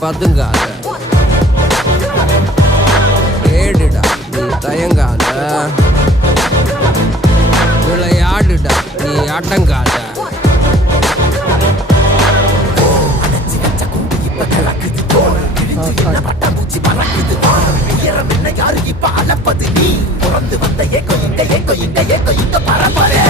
பதுங்காத, கேடுடா நீ தயங்காத, விளையாடுடா நீ அடங்காத. யாரு இப்ப அளப்பது நீ பிறந்து வந்த ஏக்கோ இங்க பரம்பரை